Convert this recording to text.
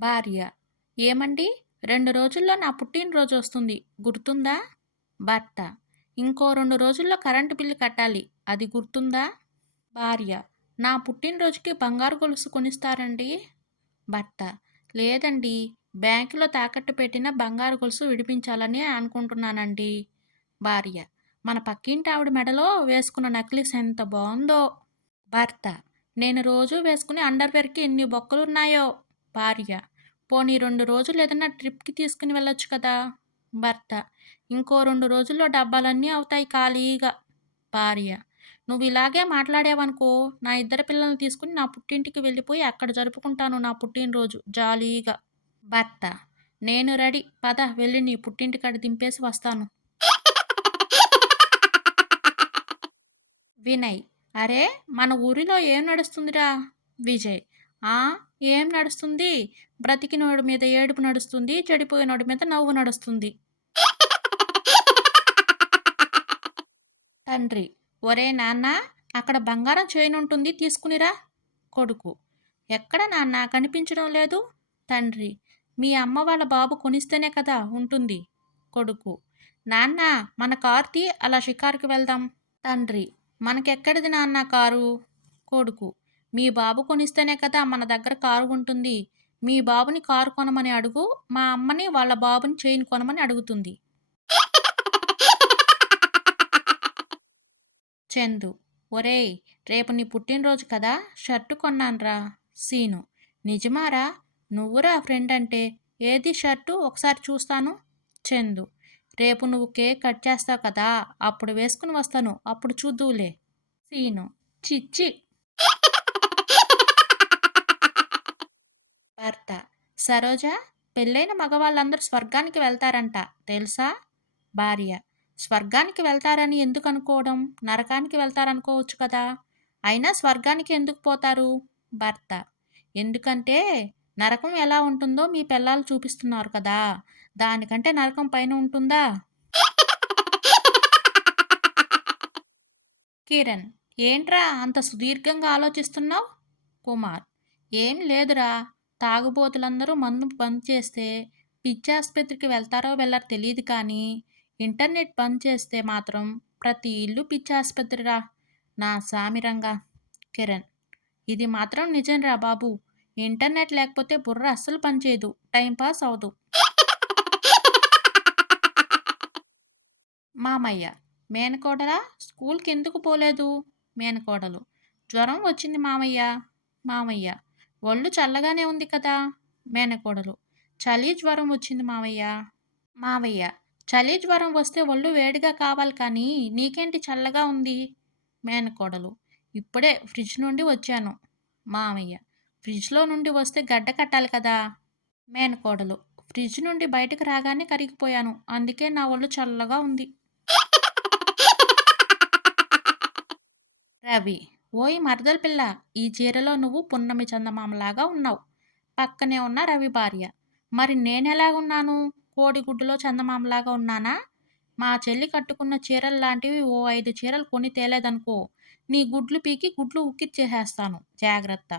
భార్య: ఏమండీ, 2 రోజుల్లో నా పుట్టినరోజు వస్తుంది. గుర్తుందా? భర్త: ఇంకో 2 రోజుల్లో కరెంటు బిల్లు కట్టాలి. అది గుర్తుందా? భార్య: నా పుట్టినరోజుకి బంగారు గొలుసు కొనిస్తారండి? భర్త: లేదండి, బ్యాంకులో తాకట్టు పెట్టిన బంగారు గొలుసు విడిపించాలని అనుకుంటున్నానండి. భార్య: మన పక్కింటి ఆవిడ మెడలో వేసుకున్న నెక్లెస్ ఎంత బాగుందో. భర్త: నేను రోజూ వేసుకునే అండర్వేర్కి ఎన్ని బొక్కలున్నాయో. భార్య: పోనీ 2 రోజులు ఏదైనా ట్రిప్కి తీసుకుని వెళ్ళొచ్చు కదా. భర్త: ఇంకో 2 రోజుల్లో డబ్బాలన్నీ అవుతాయి ఖాళీగా. భార్య: నువ్వు ఇలాగే మాట్లాడావనుకో, నా ఇద్దరు పిల్లల్ని తీసుకుని నా పుట్టింటికి వెళ్ళిపోయి అక్కడ జరుపుకుంటాను నా పుట్టినరోజు జాలీగా. భర్త: నేను రెడీ, పద వెళ్ళి నీ పుట్టింటికాడ దింపేసి వస్తాను. వినయ్: అరే, మన ఊరిలో ఏం నడుస్తుందిరా? విజయ్: ఆ, ఏం నడుస్తుంది? బ్రతికినోడి మీద ఏడుపు నడుస్తుంది, చెడిపోయినోడి మీద నవ్వు నడుస్తుంది. తండ్రి: ఒరే నాన్న, అక్కడ బంగారం చైన్ ఉంటుంది, తీసుకునిరా. కొడుకు: ఎక్కడ నాన్న, కనిపించడం లేదు. తండ్రి: మీ అమ్మ వాళ్ళ బాబు కొనిస్తేనే కదా ఉంటుంది. కొడుకు: నాన్న, మన కారు తీ, అలా షికారుకి వెళ్దాం. తండ్రి: మనకెక్కడిది నాన్న కారు. కొడుకు: మీ బాబు కొనిస్తేనే కదా మన దగ్గర కారు ఉంటుంది. మీ బాబుని కారు కొనమని అడుగు, మా అమ్మని వాళ్ళ బాబుని చైన్ కొనమని అడుగుతుంది. చందు: ఒరేయ్, రేపు నీ పుట్టినరోజు కదా, షర్టు కొన్నాన్రా. సీను: నిజమారా? నువ్వురా ఫ్రెండ్ అంటే. ఏది షర్టు, ఒకసారి చూస్తాను. చందు: రేపు నువ్వు కేక్ కట్ చేస్తావు కదా, అప్పుడు వేసుకుని వస్తాను, అప్పుడు చూద్దువులే. సీను: చిచ్చి. భర్త: సరోజ, పెళ్ళైన మగవాళ్ళందరూ స్వర్గానికి వెళ్తారంట, తెలుసా? భార్య: స్వర్గానికి వెళ్తారని ఎందుకు అనుకోవడం, నరకానికి వెళ్తారనుకోవచ్చు కదా. అయినా స్వర్గానికి ఎందుకు పోతారు? భర్త: ఎందుకంటే నరకం ఎలా ఉంటుందో మీ పిల్లలు చూపిస్తున్నారు కదా, దానికంటే నరకం పైన ఉంటుందా? కిరణ్: ఏంట్రా అంత సుదీర్ఘంగా ఆలోచిస్తున్నావు? కుమార్: ఏం లేదురా, తాగుబోతులందరూ మందు బంద్ చేస్తే పిచ్చాసుపత్రికి వెళ్తారో వెళ్ళరో తెలియదు కానీ ఇంటర్నెట్ బంద్ చేస్తే మాత్రం ప్రతి ఇల్లు పిచ్చాసుపత్రిరా నా సామిరంగా. కిరణ్: ఇది మాత్రం నిజంరా బాబు, ఇంటర్నెట్ లేకపోతే బుర్ర అస్సలు పనిచేయదు, టైంపాస్ అవదు. మామయ్య: మేనకోడలా, స్కూల్కి ఎందుకు పోలేదు? మేనకోడలు: జ్వరం వచ్చింది మామయ్య. మామయ్య: ఒళ్ళు చల్లగానే ఉంది కదా. మేనకోడలు: చలి జ్వరం వచ్చింది మామయ్య. మామయ్య: చలి జ్వరం వస్తే ఒళ్ళు వేడిగా కావాలి కానీ నీకేంటి చల్లగా ఉంది. మేనకోడలు: ఇప్పుడే ఫ్రిడ్జ్ నుండి వచ్చాను. మామయ్య: ఫ్రిడ్జ్లో నుండి వస్తే గడ్డ కట్టాలి కదా. మేనకోడలు: ఫ్రిడ్జ్ నుండి బయటకు రాగానే కరిగిపోయాను, అందుకే నా ఒళ్ళు చల్లగా ఉంది. రవి: ఓయ్ మరదల పిల్ల, ఈ చీరలో నువ్వు పున్నమి చందమామలాగా ఉన్నావు. పక్కనే ఉన్న రవి భార్య: మరి నేనెలాగున్నాను? కోడిగుడ్డులో చందమామలాగా ఉన్నానా? మా చెల్లి కట్టుకున్న చీరలు లాంటివి ఓ 5 చీరలు కొని తేలేదనుకో, నీ గుడ్లు పీకి గుడ్లు ఉక్కిచ్చేసేస్తాను, జాగ్రత్త.